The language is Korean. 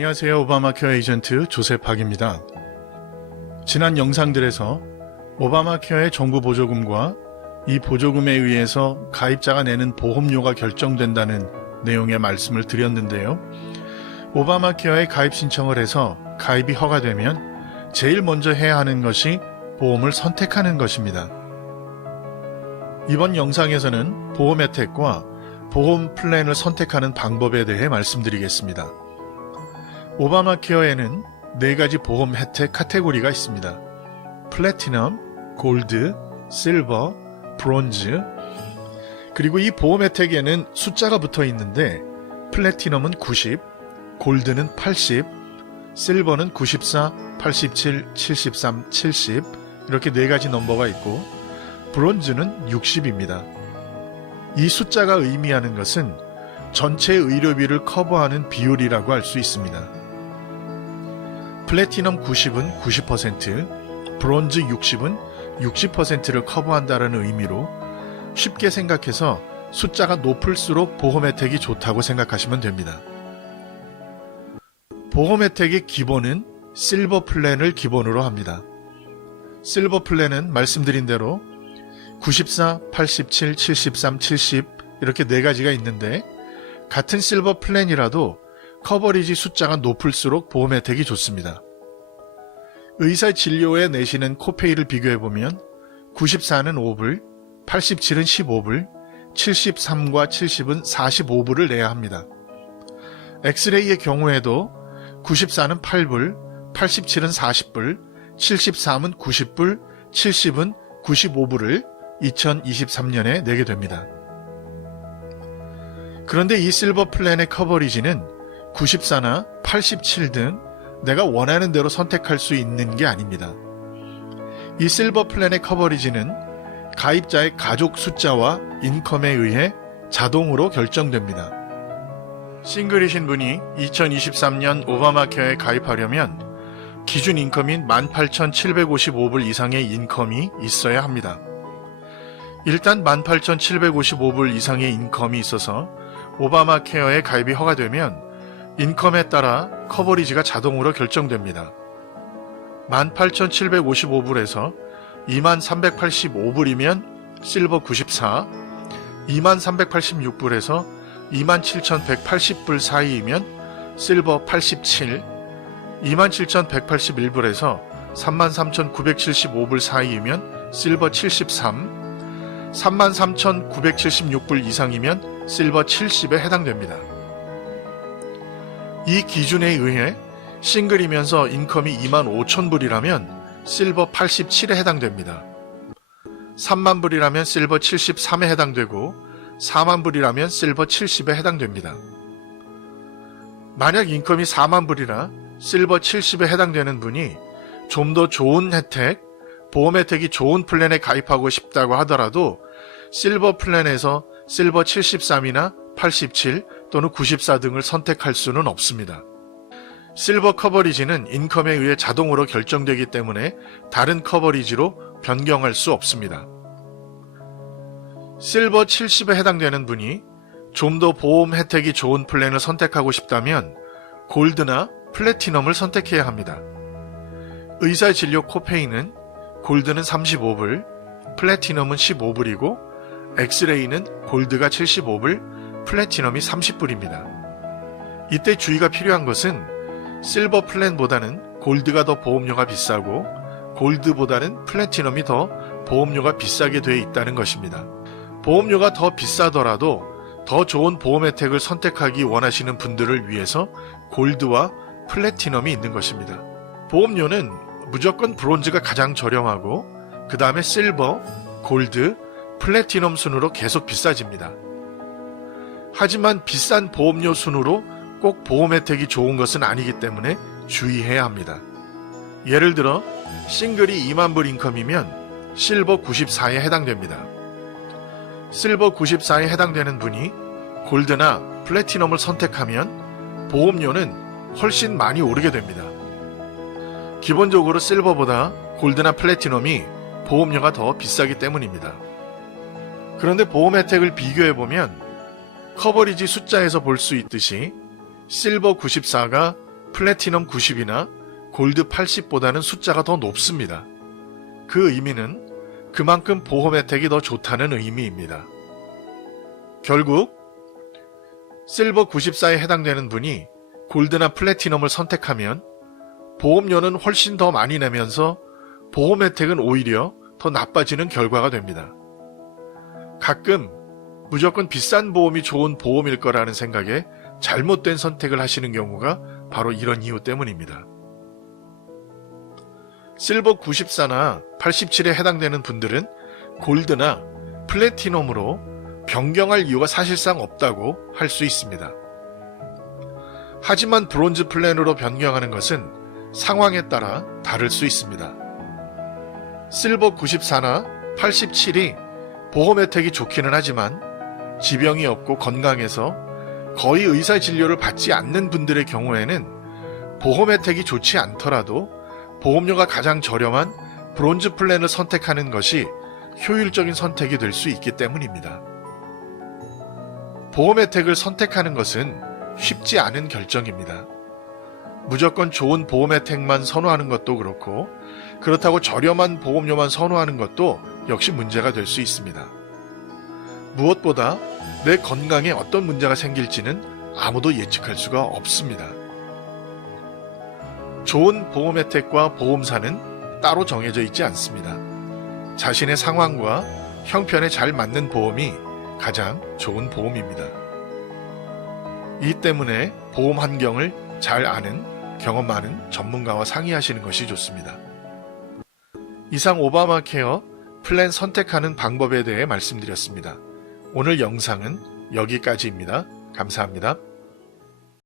안녕하세요. 오바마 케어 에이전트 조셉 박입니다. 지난 영상들에서 오바마 케어의 정부 보조금과 이 보조금에 의해서 가입자가 내는 보험료가 결정된다는 내용의 말씀을 드렸는데요. 오바마 케어에 가입 신청을 해서 가입이 허가되면 제일 먼저 해야 하는 것이 보험을 선택하는 것입니다. 이번 영상에서는 보험 혜택과 보험 플랜을 선택하는 방법에 대해 말씀드리겠습니다. 오바마 케어에는 4가지 보험 혜택 카테고리가 있습니다. 플래티넘, 골드, 실버, 브론즈. 그리고 이 보험 혜택에는 숫자가 붙어 있는데 플래티넘은 90, 골드는 80, 실버는 94, 87, 73, 70 이렇게 4가지 넘버가 있고 브론즈는 60입니다. 이 숫자가 의미하는 것은 전체 의료비를 커버하는 비율이라고 할 수 있습니다. 플래티넘 90은 90%, 브론즈 60은 60%를 커버한다는 의미로 쉽게 생각해서 숫자가 높을수록 보험 혜택이 좋다고 생각하시면 됩니다. 보험 혜택의 기본은 실버 플랜을 기본으로 합니다. 실버 플랜은 말씀드린 대로 94, 87, 73, 70 이렇게 4가지가 있는데 같은 실버 플랜이라도 커버리지 숫자가 높을수록 보험 혜택이 좋습니다. 의사 진료에 내시는 코페이를 비교해보면 94는 5불, 87은 15불, 73과 70은 45불을 내야 합니다. 엑스레이의 경우에도 94는 8불, 87은 40불, 73은 90불, 70은 95불을 2023년에 내게 됩니다. 그런데 이 실버 플랜의 커버리지는 94나 87 등 내가 원하는 대로 선택할 수 있는 게 아닙니다. 이 실버 플랜의 커버리지는 가입자의 가족 숫자와 인컴에 의해 자동으로 결정됩니다. 싱글이신 분이 2023년 오바마 케어에 가입하려면 기준 인컴인 18,755불 이상의 인컴이 있어야 합니다. 일단 18,755불 이상의 인컴이 있어서 오바마 케어에 가입이 허가되면 인컴에 따라 커버리지가 자동으로 결정됩니다. 18,755불에서 23,385불이면 실버 94, 23,386불에서 27,180불 사이이면 실버 87, 27,181불에서 33,975불 사이이면 실버 73, 33,976불 이상이면 실버 70에 해당됩니다. 이 기준에 의해 싱글이면서 인컴이 25,000불이라면 실버 87에 해당됩니다. 30,000불이라면 실버 73에 해당되고 40,000불이라면 실버 70에 해당됩니다. 만약 인컴이 40,000불이나 실버 70에 해당되는 분이 좀 더 좋은 혜택, 보험 혜택이 좋은 플랜에 가입하고 싶다고 하더라도 실버 플랜에서 실버 73이나 87 또는 94 등을 선택할 수는 없습니다. 실버 커버리지는 인컴에 의해 자동으로 결정되기 때문에 다른 커버리지로 변경할 수 없습니다. 실버 70에 해당되는 분이 좀 더 보험 혜택이 좋은 플랜을 선택하고 싶다면 골드나 플래티넘을 선택해야 합니다. 의사 진료 코페이는 골드는 35불, 플래티넘은 15불이고 엑스레이는 골드가 75불, 플래티넘이 30불입니다. 이때 주의가 필요한 것은 실버 플랜보다는 골드가 더 보험료가 비싸고 골드보다는 플래티넘이 더 보험료가 비싸게 되어 있다는 것입니다. 보험료가 더 비싸더라도 더 좋은 보험 혜택을 선택하기 원하시는 분들을 위해서 골드와 플래티넘이 있는 것입니다. 보험료는 무조건 브론즈가 가장 저렴하고 그 다음에 실버, 골드, 플래티넘 순으로 계속 비싸집니다. 하지만 비싼 보험료 순으로 꼭 보험 혜택이 좋은 것은 아니기 때문에 주의해야 합니다. 예를 들어 싱글이 20,000불 인컴이면 실버 94에 해당됩니다. 실버 94에 해당되는 분이 골드나 플래티넘을 선택하면 보험료는 훨씬 많이 오르게 됩니다. 기본적으로 실버보다 골드나 플래티넘이 보험료가 더 비싸기 때문입니다. 그런데 보험 혜택을 비교해보면 커버리지 숫자에서 볼 수 있듯이 실버 94가 플래티넘 90이나 골드 80보다는 숫자가 더 높습니다. 그 의미는 그만큼 보험 혜택이 더 좋다는 의미입니다. 결국 실버 94에 해당되는 분이 골드나 플래티넘을 선택하면 보험료는 훨씬 더 많이 내면서 보험 혜택은 오히려 더 나빠지는 결과가 됩니다. 가끔 무조건 비싼 보험이 좋은 보험일 거라는 생각에 잘못된 선택을 하시는 경우가 바로 이런 이유 때문입니다. 실버 94나 87에 해당되는 분들은 골드나 플래티넘으로 변경할 이유가 사실상 없다고 할 수 있습니다. 하지만 브론즈 플랜으로 변경하는 것은 상황에 따라 다를 수 있습니다. 실버 94나 87이 보험 혜택이 좋기는 하지만 지병이 없고 건강해서 거의 의사 진료를 받지 않는 분들의 경우에는 보험 혜택이 좋지 않더라도 보험료가 가장 저렴한 브론즈 플랜을 선택하는 것이 효율적인 선택이 될 수 있기 때문입니다. 보험 혜택을 선택하는 것은 쉽지 않은 결정입니다. 무조건 좋은 보험 혜택만 선호하는 것도 그렇고 그렇다고 저렴한 보험료만 선호하는 것도 역시 문제가 될 수 있습니다. 무엇보다 내 건강에 어떤 문제가 생길지는 아무도 예측할 수가 없습니다. 좋은 보험 혜택과 보험사는 따로 정해져 있지 않습니다. 자신의 상황과 형편에 잘 맞는 보험이 가장 좋은 보험입니다. 이 때문에 보험 환경을 잘 아는 경험 많은 전문가와 상의하시는 것이 좋습니다. 이상 오바마 케어 플랜 선택하는 방법에 대해 말씀드렸습니다. 오늘 영상은 여기까지입니다. 감사합니다.